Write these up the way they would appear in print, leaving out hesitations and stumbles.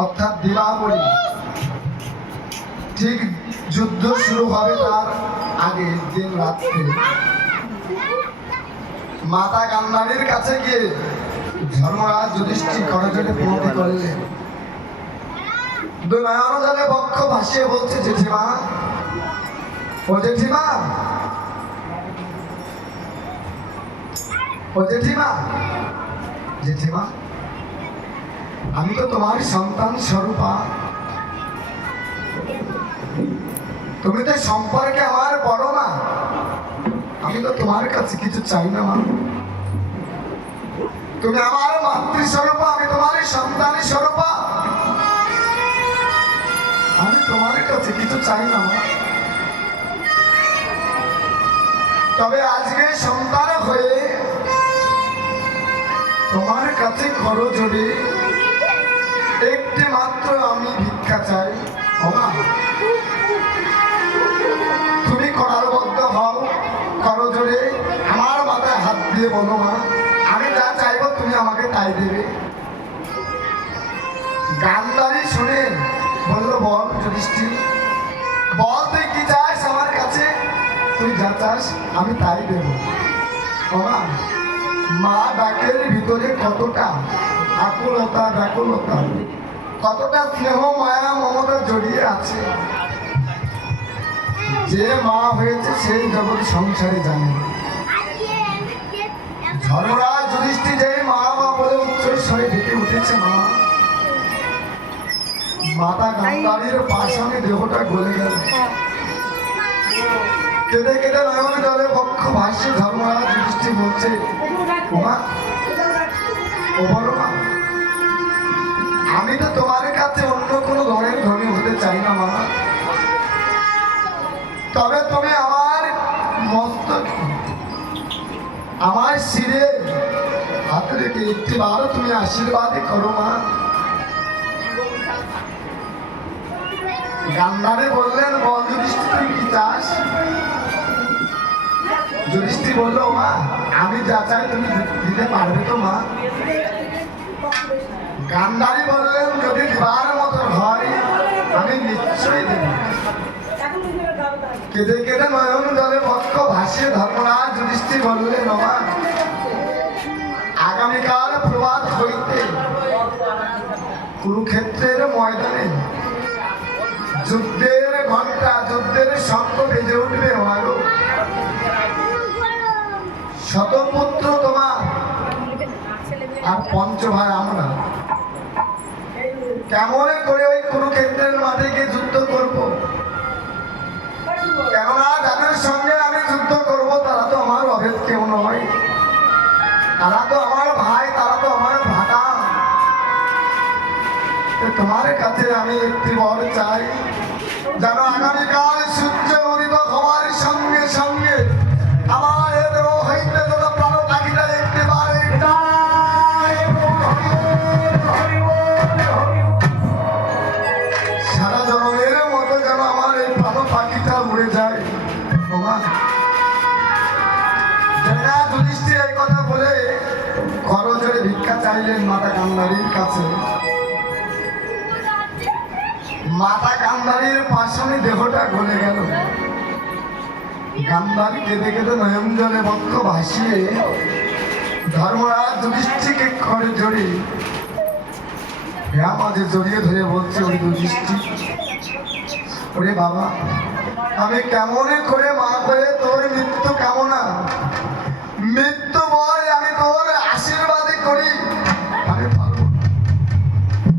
অর্থাৎ দীপাবলি। ঠিক যুদ্ধ শুরু হবে তার আগে দিন রাত্রে মাতা গান্ধারীর কাছে গিয়ে ধর্মরাজ যুধিষ্ঠির করজোড়ে প্রণতি করলেন। দুই নয়ন জলে বক্ষ ভাসিয়ে বলছে, জেঠিমা, ও জেঠিমা, ও জেঠিমা, জেঠিমা, আমি তো তোমার সন্তান স্বরূপা, তুমি তো সম্পর্কে আমার বড় মা, আমি তো তোমার কাছে কিছু চাই না মা। তুমি আমার মাতৃস্বরূপা, আমি তোমার সন্তান স্বরূপা, আমি তোমার কাছে কিছু চাই না মা। তবে আজকে সন্তান হয়ে তোমার কাছে করজোড়ে একটি মাত্র আমি ভিক্ষা চাই। মা, তুমি করারবদ্ধ হও, করজোড়ে আমার মাথায় হাত দিয়ে বলো, মা, আমি যা চাইবো তুমি আমাকে তাই দেবে। গান্ধারী শুনে বললো, বল যুধিষ্ঠির, বল তুই কি চাস আমার কাছে, তুই যা চাস আমি তাই দেব। বাবা, মা ডাকের ভিতরে কতটা আকুলতা, ব্যাকুলতা, কতটা স্নেহ, মায়া, মমতা জড়িয়ে আছে। যে মা হয়েছে সেই জগৎ সংসারে জানে। ধর্মরাজ যুধিষ্ঠির যে মা মা বলে উচ্চস্বরে ডেকে উঠেছে, মা, মাতা গান্ধারীর পাশানে দেহটা গলে গেল। কেঁদে কেঁদে নয়ন জলে বক্ষ ভাসছে। ধর্মরাজ যুধিষ্ঠির বলছে, মা, ও বড় মা, আমি তো তোমার কাছে অন্য কোনো ধরনের ধনী হতে চাই না মা, তবে তুমি আমার মস্তক, আমার শিরে হাত রেখে একটিবারও তুমি আশীর্বাদই করো মা। গান্ধারী বললেন, বল যুধিষ্ঠির, তুই কি চাস? যুধিষ্ঠির বলল, মা, আমি যা চাই তুমি দিতে পারবে তো মা? গান্ধারী বললেন, যদি দিবার মতো হয় আমি নিশ্চয়ই দেব। কেঁদে কেঁদে নয়ন জলে বক্ষ ভাসিয়ে ধর্মরাজ যুধিষ্ঠির বললেন, মা, আগামীকাল প্রভাত হইতে কুরুক্ষেত্রের ময়দানে যুদ্ধের ঘন্টা, যুদ্ধের শঙ্খ বেজে উঠবে। আমারও শতপুত্র তোমার আর পঞ্চভাই আমরা কেমন করে ওই কুরুক্ষেত্রের মাঠে গিয়ে যুদ্ধ করব? কেননা যাদের সঙ্গে আমি যুদ্ধ করব তারা তো আমার অভেদ কেউ নয়, তারা তো আমার ভাই, তারা তো আমার ভাতা। তোমার কাছে আমি একটি বর চাই, যেন আগামীকাল সূর্য উদিত হওয়ার সঙ্গে সঙ্গে আমার এ দেহ হইতে যত প্রাণ পাখিটা একটিবারে সারা জনমের মতো যেন আমার এই প্রাণ পাখিটা উড়ে যায়। যুধিষ্ঠির এই কথা বলে করজোড়ে ভিক্ষা চাইলেন মাতা গান্ধারীর কাছে। মাতা গান্ধারীর পাশানে দেহটা গলে গেল। গান্ধারী কেঁদে কেঁদে নয়ন জলে বক্ষ ভাসিয়ে ধর্মরাজ যুধিষ্ঠিরকে করজোড়ে মাঝে জড়িয়ে ধরে বলছে, ওই যুধিষ্ঠির, ওরে বাবা, আমি কেমন করে মা করে তোর মৃত্যু কামনা, মৃত্যু বয় আমি তোর আশীর্বাদই করি, আমি পারবো না।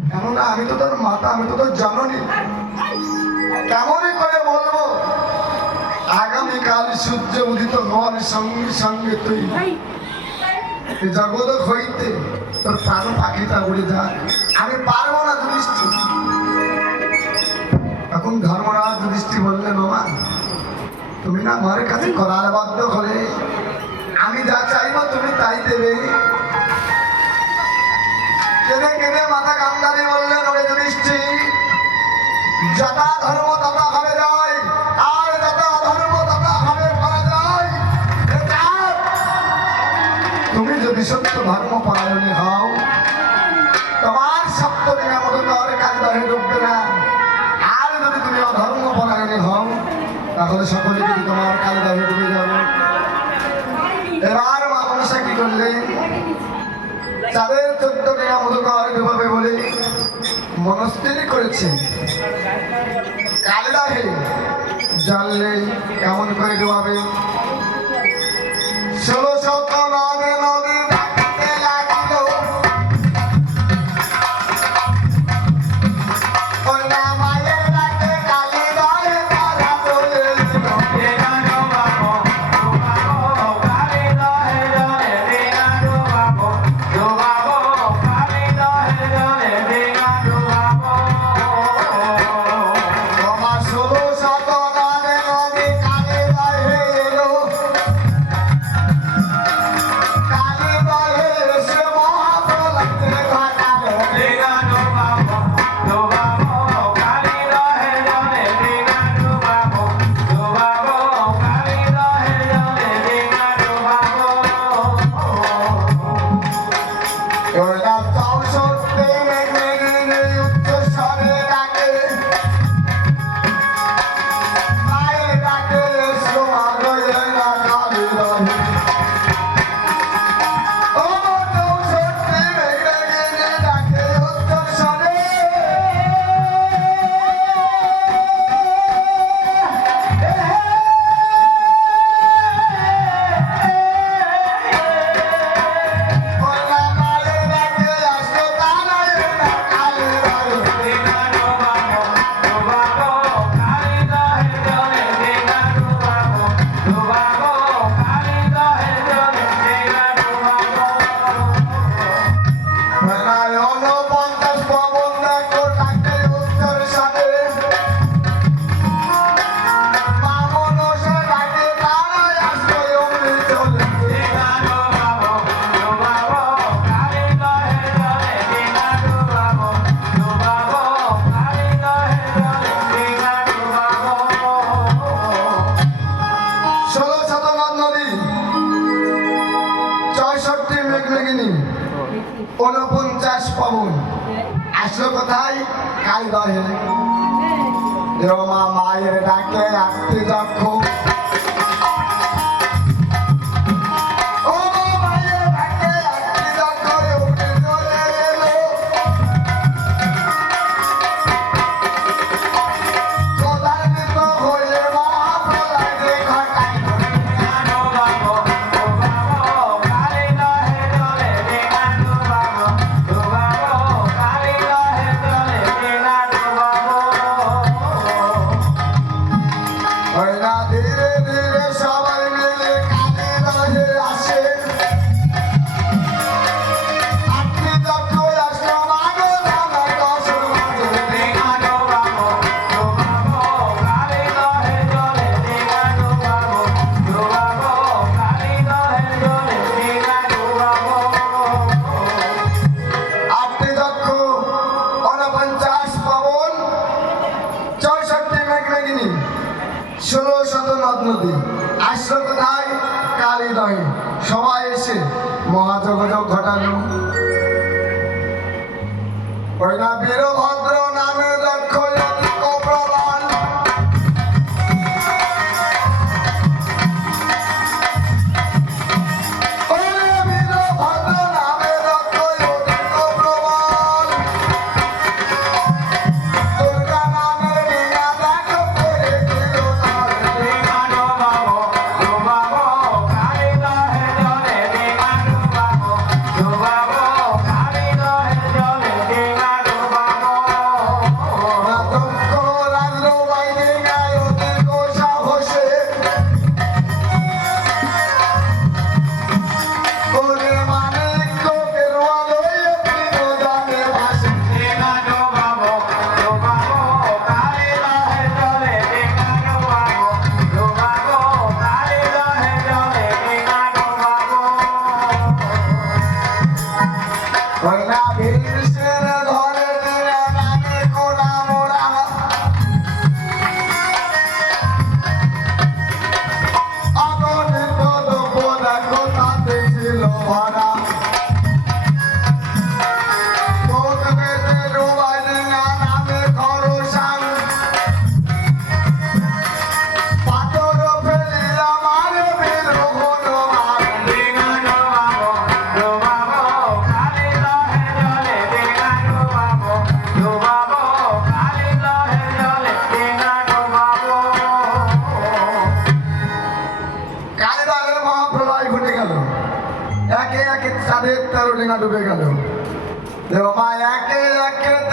কেননা আমি তো তোর মাতা, আমি তো তোর জননী, কেমন করে বলবো আগামীকাল সূর্য উদিত হওয়ার সঙ্গে সঙ্গে তুই জগৎ হইতে তোর প্রাণ পাখিটা উড়ে যায়, আমি পারবো না যুধিষ্ঠির। এখন ধর্মরাজ যুধিষ্ঠির বললেন, মা, তুমি না আমার কাছে করারবদ্ধ হলে আমি যা চাইবো তুমি তাই দেবে। কেঁদে কেঁদে মাতা গান্ধারী বললেন, ওরে যুধিষ্ঠির, যথা ধর্ম তথা হবে যায়, আর যথা ধর্ম তথা হবে পরাজয়। তুমি যদি সত্য ধর্ম পরায়ণে হও, তোমার সপ্তদিনের মতো তাহলে সকলে কিন্তু তোমার কালিদাহে ডুবে যাবে। এবার মা মনসা কি করলে, যাদের 14 টাকা মধুকর ডুবাবে বলে মনস্থির করেছে, কালিদাহে জানলে কেমন করে ডুবাবে। 1600 নদে নদী ডাকতে লাগিল, ওই না মায়ের ডাকে কালিদাহে তারা চলে এলো। তোমার 1600 নদে নদী কালিদাহে এলো, কালিদাহে এসে মহাপ্রলয়ে ঘটালো। ওরা 64 মেঘে উচ্চস্বরে ডাকে, মায়ের ডাকে এসো আলোয় না কালিদাহে। ও 64 মেঘে ডাকে উচ্চস্বরে, ওরা মায়ের ডাকে আসো তারায় না কালিদাহে। প্রায় 49 পবন দেখো ডাকে উচ্চর স্বরে, মা মনসা ডাকে তারায় আসো অমনি চলে। ষোলো শতনাথ নদী, 64 মেঘমেঘিনী, 49 পবন আসলো কোথায়? কালিদাহে। দেবমা মায়ের ডাকে আটটি যক্ষ, ও মায়ের ডাকে আটটি যক্ষ উঠে চলে এলো। প্রলাপিত হয়ে মহাপ্রলয়ে ঘটাইল। ওই না ধীরে ধীরে সবাই মিলে কালিদাহে আসে, আটটি যক্ষ আসলো মাগো ধামার দশের মাঝে। আটটি যক্ষ, 49 পবন, 64 মেঘমেঘিনী, 1600 নদ নদী আসলো কোথায়? কালিদাহে। সবাই এসে মহাযোগাযোগ ঘটালো। ওই না বীরভদ্র নামে যক্ষ অধিক প্রবল, ওই না বীরভদ্র নামে যক্ষ অধিক প্রবল, দুর্গা নামের বিনা দেখো করে দিল তারে। ডিঙা ডুবে গেল। দেব মা একে একে